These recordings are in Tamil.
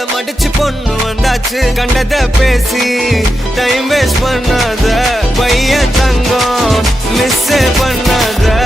மேல மடிச்சு பொண்ணு வந்தாச்சு. கண்டத பேசி டைம் வேஸ்ட் பண்ணாத. பையன் தங்கம் மிஸ்ஸே பண்ணாத.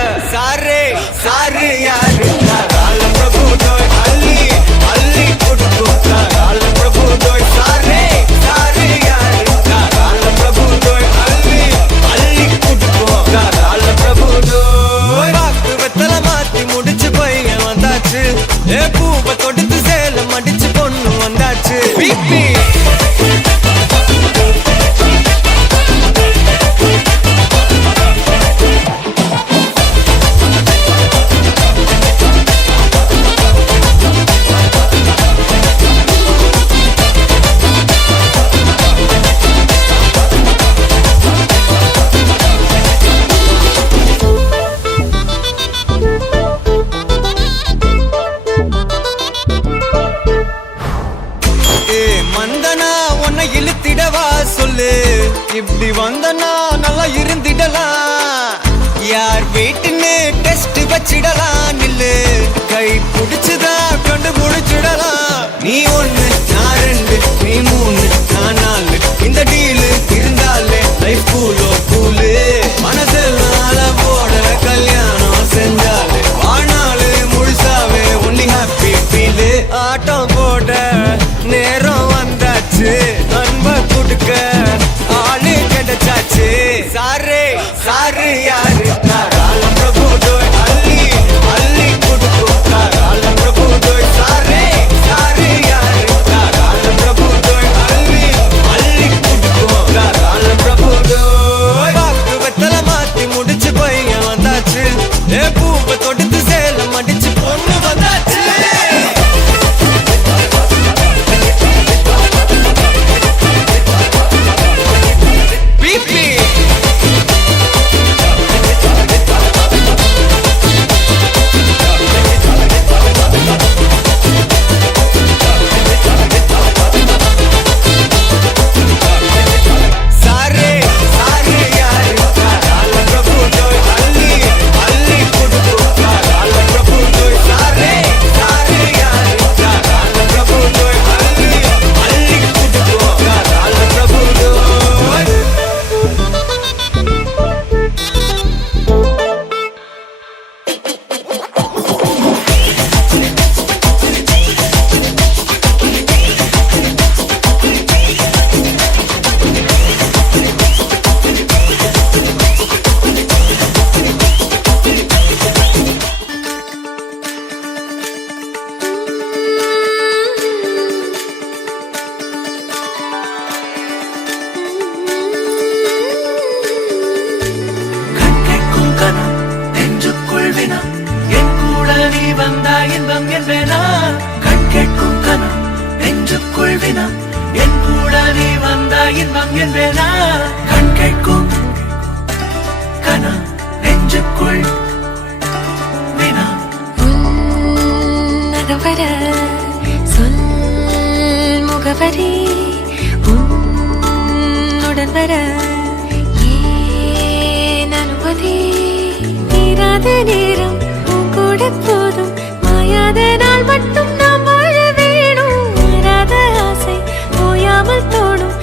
இன்பம் என்றேனா? கண் கேட்கும் கனம் நெஞ்சுக்குள் வினம். என் கூட நீ வந்த இன்பம் என்றேனா? கண் கேட்கும் கனம் நெஞ்சுக்குள் வினம். வர சொல் முகவரி உன்னுடன் வர ஏன் அனுமதி? நேரம் கூட போ அதனால் மட்டும் நாம் வாழ வேணும். ஆசை ஓயாமல் தோணும்.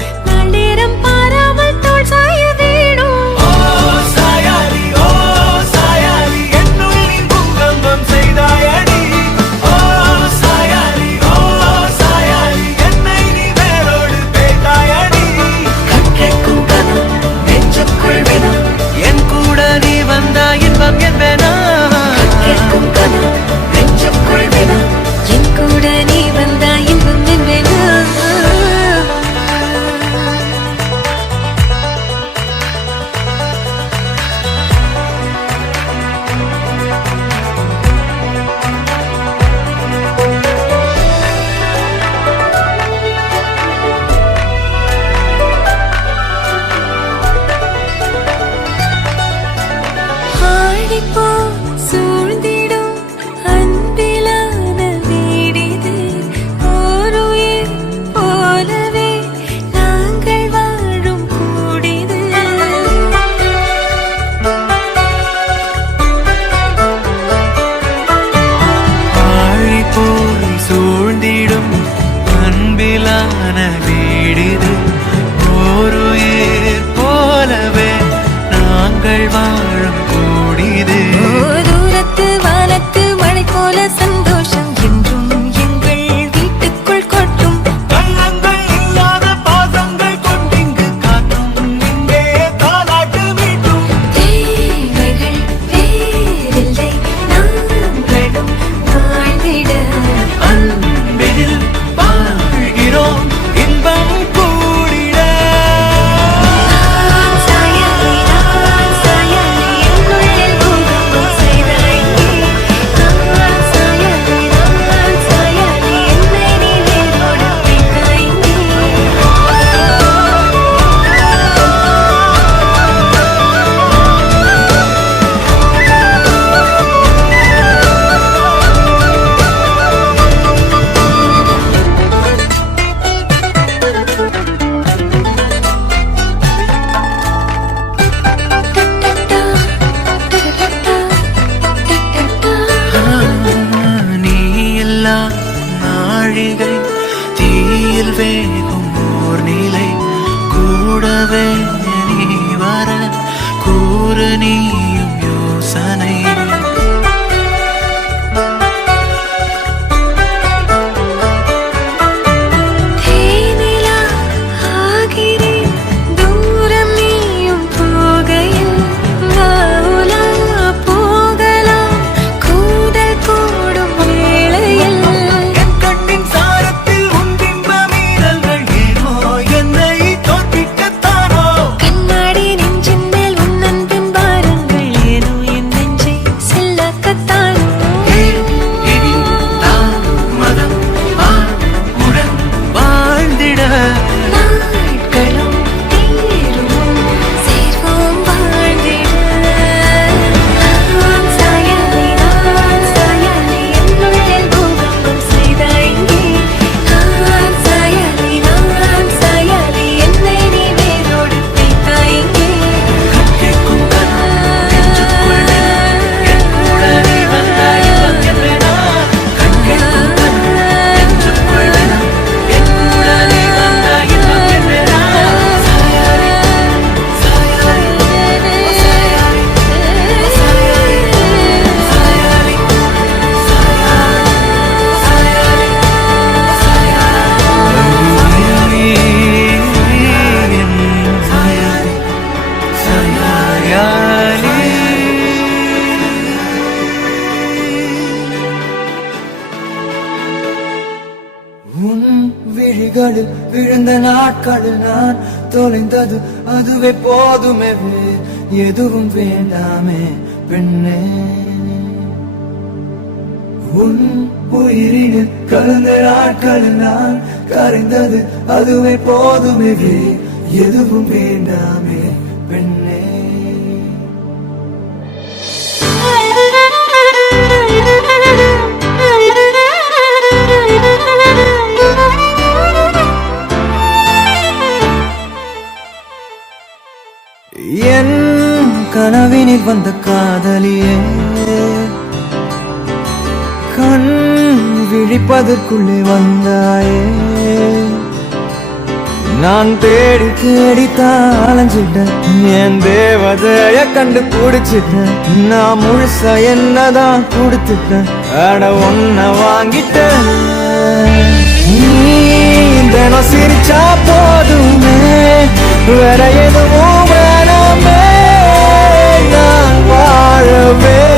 அதுவே போதுமே எதுவும் வேண்டாமே பெண்ணே. உன் உயிரினில் கலந்த நாட்களில் நான் கரைந்தது அதுவே போதுமே எதுவும் வேண்டாமே பெண்ணே. கனவினில் வந்த காதலியே. கண் விழிப்பதற்குள்ளே வந்தாயே. நான் தேடி தேடி தான் அலைஞ்சிட்டேன் என் தேவதைய கண்டு பிடிச்சிட்டேன். நான் முழுசா என்னதான் கொடுத்துட்டேன். அட ஒன்ன வாங்கிட்டேன். நீ தினம் சிரிச்சா போதுமே. வேற எதுவும் வேணாமே. far away.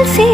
el.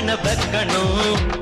பக்கன பக்கனும்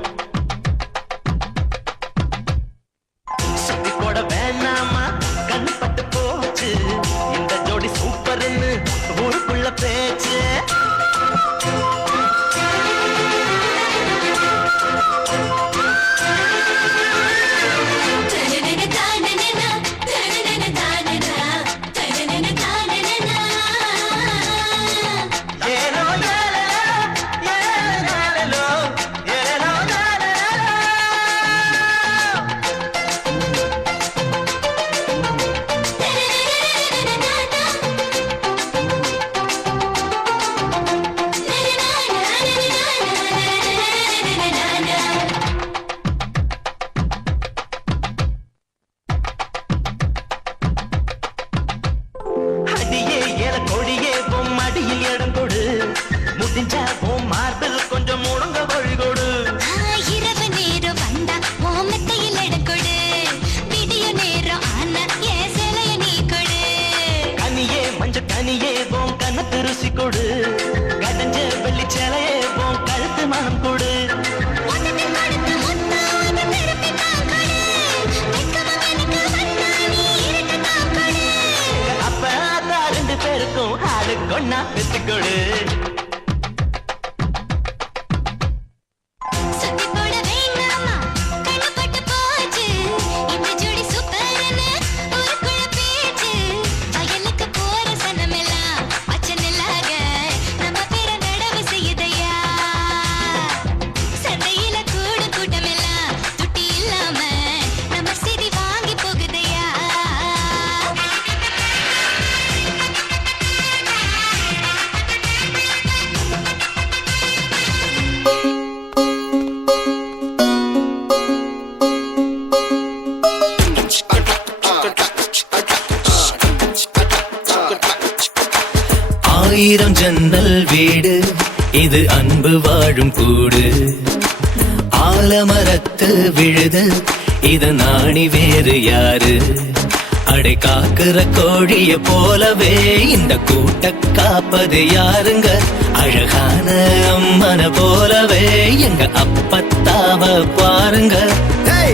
அழுகிற கோழிய போலவே இந்த கூட்ட காப்பது யாருங்க? அழகான அம்மன போலவே எங்க அப்பத்தாவ பாருங்க.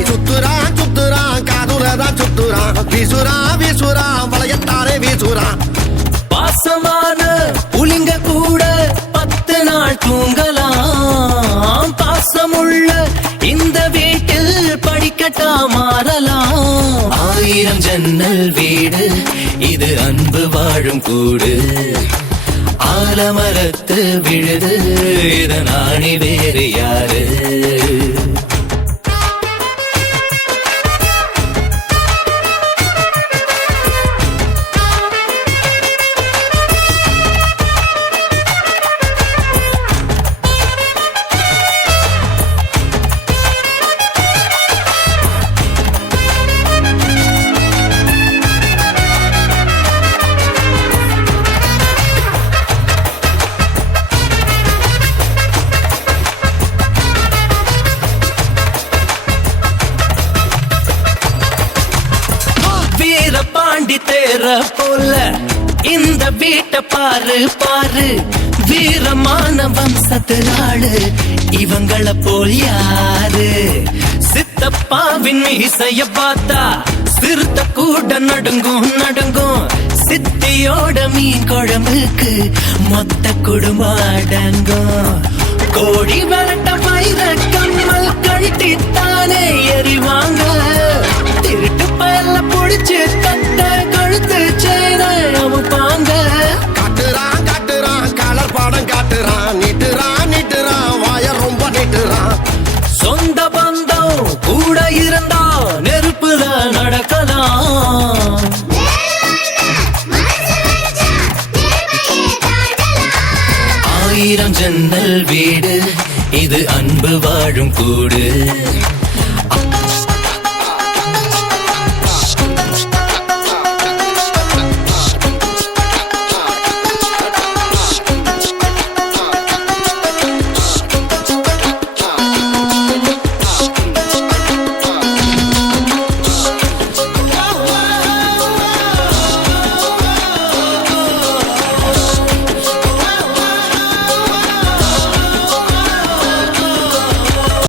சுத்துறான் சுத்துறான் காதுலதான் சுத்துறான். வீசுறான் வீசுறான் வளையத்தாரே வீசுறான். பாசமான புலிங்க கூட பத்து நாள் தூங்கலாம். பாசமுள்ள கட்டா மாறலாம். ஆயிரம் ஜன்னல் வீடு இது அன்பு வாழும் கூடு. ஆலமரத்து விழுது இதன் ஆணி வேறு யாரு? அப்பாவின் இசைய பார்த்தா சிறுத்த கூட நடுங்கும் நடுங்கும். சித்தியோட மீன் குழம்புக்கு மொத்த குடும்பம் அடங்கும் கோடி வரட்ட வைர கம்மல் கழட்டித்தானே எறிவாங்க திருட்டு பயல புடிச்சு கட்ட